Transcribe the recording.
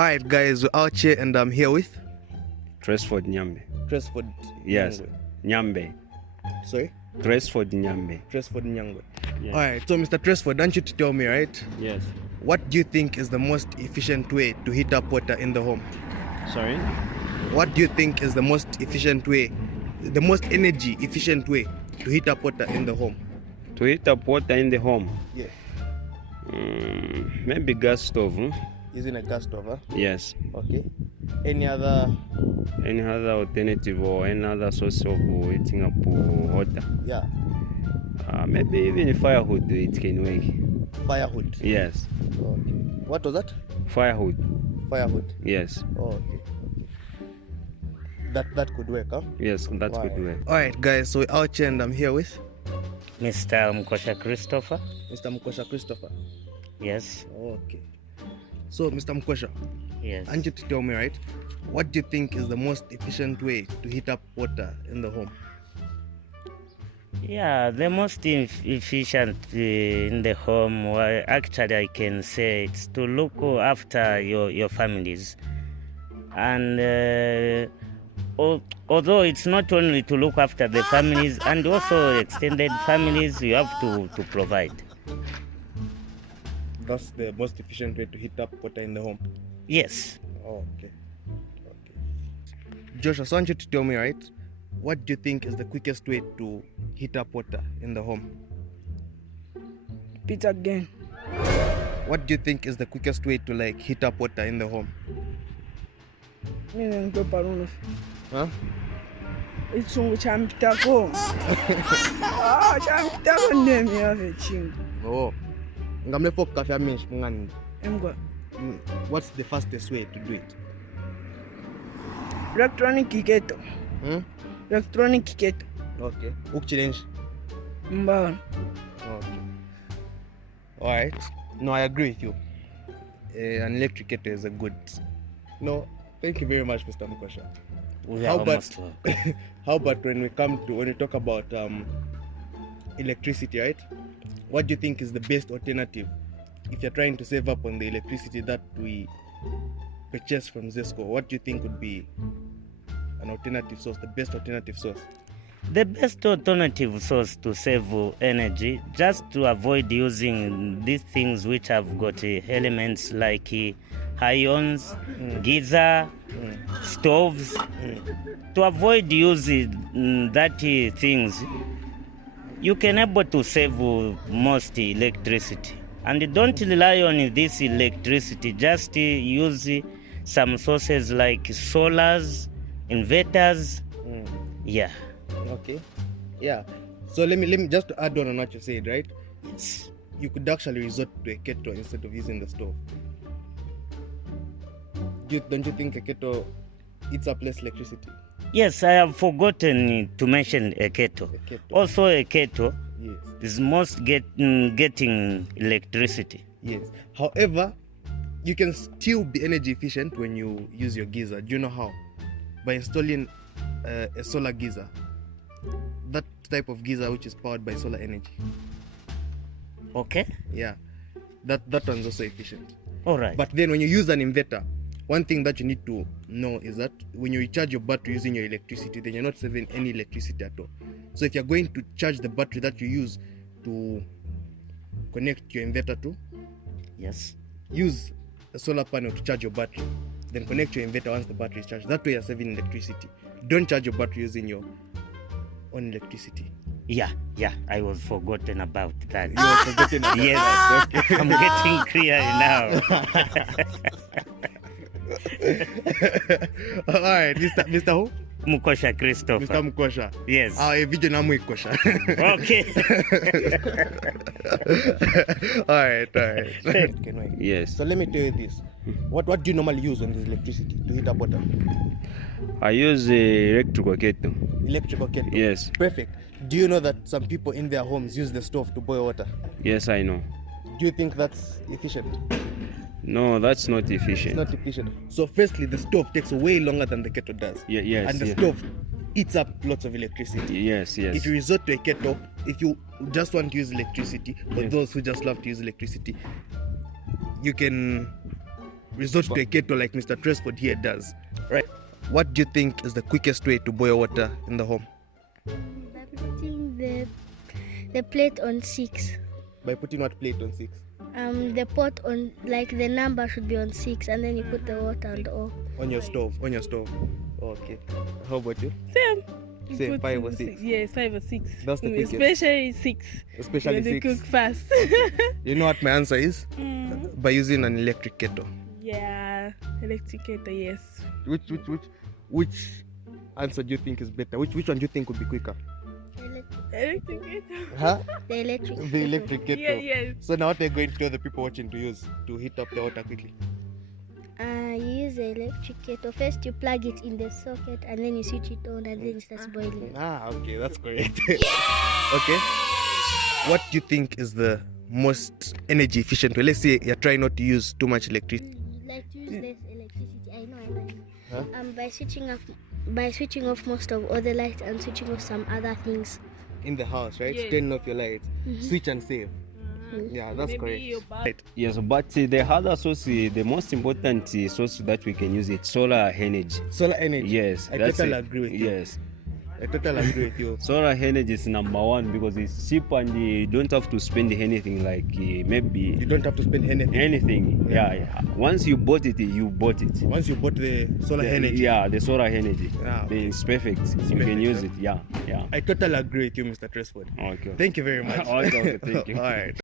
Alright guys, we're out here and I'm here with Tresford Nyambe. Tresford. Yes. Nyangwe. Nyambe. Sorry? Tresford Nyambe. Tresford Nyangwe. Yes. Alright, so Mr. Tresford, I want you to tell me, right? Yes. What do you think is the most efficient way to heat up water in the home? Sorry? What do you think is the most efficient way, the most energy efficient way to heat up water in the home? To heat up water in the home? Yes. Maybe gas stove. Using a gas stove, huh? Yes. Okay. Any other? Any other alternative or any other source of heating up water? Yeah. Maybe even firewood it can work. Firewood. Yes. Okay. What was that? Firewood. Firewood. Yes. Oh, okay. That could work, huh? Yes, that Right. could work. Alright guys, so we're out here and I'm here with Mr. Mkosha Christopher. Mr. Mkosha Christopher. Yes, Okay. So Mr. Mkosha, yes. I want you to tell me, right? What do you think is the most efficient way to heat up water in the home? Yeah, the most efficient in the home, well, actually I can say it's to look after your families. And although it's not only to look after the families and also extended families, you have to provide. That's the most efficient way to heat up water in the home. Yes. Oh, okay. Joshua, so I want you to tell me, right? What do you think is the quickest way to heat up water in the home? Repeat again. What do you think is the quickest way to heat up water in the home? Mimi nikupa runo. Huh? Ichungu cha mpitako. Cha mpitako ndemi yave chingu. Oh. Ngamlepo kafe amenshi mngani. Emgwa. What's the fastest way to do it? Electronic keto. Electronic keto. Okay. Ukuchallenge. Mbawa. Okay. Alright. No, I agree with you. An electric kettle is a good. No, thank you very much, Mr. Mkosha. We How are about- almost How about when we talk about electricity, right? What do you think is the best alternative if you're trying to save up on the electricity that we purchase from Zesco? What do you think would be an alternative source, the best alternative source? The best alternative source to save energy, just to avoid using these things which have got elements like ions, geyser, stoves. To avoid using that things, you can able to save most electricity. And don't rely on this electricity, just use some sources like solars, inverters. Yeah. Okay. Yeah. So let me just to add on what you said, right? Yes. You could actually resort to a kettle instead of using the stove. Don't you think a kettle eats up less electricity? Yes, I have forgotten to mention a kettle. A kettle. Also, a kettle Yes. is most getting electricity. Yes. However, you can still be energy efficient when you use your geyser. Do you know how? By installing a solar geyser. That type of geyser which is powered by solar energy. Okay? Yeah. That one's also efficient. All right. But then when you use an inverter, one thing that you need to know is that when you recharge your battery using your electricity, then you're not saving any electricity at all. So if you're going to charge the battery that you use to connect your inverter to, Yes. use a solar panel to charge your battery, then connect your inverter once the battery is charged. That way you're saving electricity. Don't charge your battery using your own electricity. Yeah, I was forgotten about that. You are forgetting about Yes, that. Okay. I'm getting clear now. Alright, Mr. Who? Mkosha Christopher. Mr. Mkosha. Yes. Video namu ikosha. Okay. Alright. Yes. So let me tell you this. What do you normally use on this electricity to heat up water? I use electrical kettle. Electrical kettle. Yes. Perfect. Do you know that some people in their homes use the stove to boil water? Yes, I know. Do you think that's efficient? No, that's not It's efficient. not efficient. So firstly, the stove takes way longer than the kettle does. Yes. And the yes. stove eats up lots of electricity. Yes. If you resort to a kettle, if you just want to use electricity, for Yes. those who just love to use electricity, you can resort to a kettle like Mr. Tresford here does. Right. What do you think is the quickest way to boil water in the home? By putting the plate on 6. By putting what plate on 6? The pot on, like the number should be on 6, and then you put the water and all. On your stove. Okay. How about you? Same. You Say put 5 or 6. Yes, 5 or 6. That's the quickest. Especially 6. Especially when they 6. cook fast. You know what my answer is? By using an electric kettle. Yeah, electric kettle, yes. Which answer do you think is better? Which one do you think would be quicker? Electric kettle. Huh? The electric. The electric kettle. Yeah, yes. So now what they're going to tell the people watching to use to heat up the water quickly? You use the electric kettle. First, you plug it in the socket, and then you switch it on, and then it starts boiling. Okay, that's correct. Okay. What do you think is the most energy efficient way? Let's say you're trying not to use too much electricity. You like to use less electricity. I know. Huh? By switching off most of all the lights and switching off some other things. In the house, right? Yes. Turn off your lights. Switch and save. Yeah, that's Maybe correct. your bath. Right. Yes, but the other source, the most important source that we can use is solar energy. Solar energy. Yes, I that's totally it. agree with you. Yes, I totally agree with you. solar energy is number one because it's cheap and you don't have to spend anything like You maybe don't have to spend anything. Yeah. Once you bought it, you bought it. Once you bought the solar energy. Yeah, the solar energy. Ah, okay. It's perfect. You perfect, can use huh? it. Yeah. I totally agree with you, Mr. Tresford. Okay. Thank you very much. Okay, thank you. All right.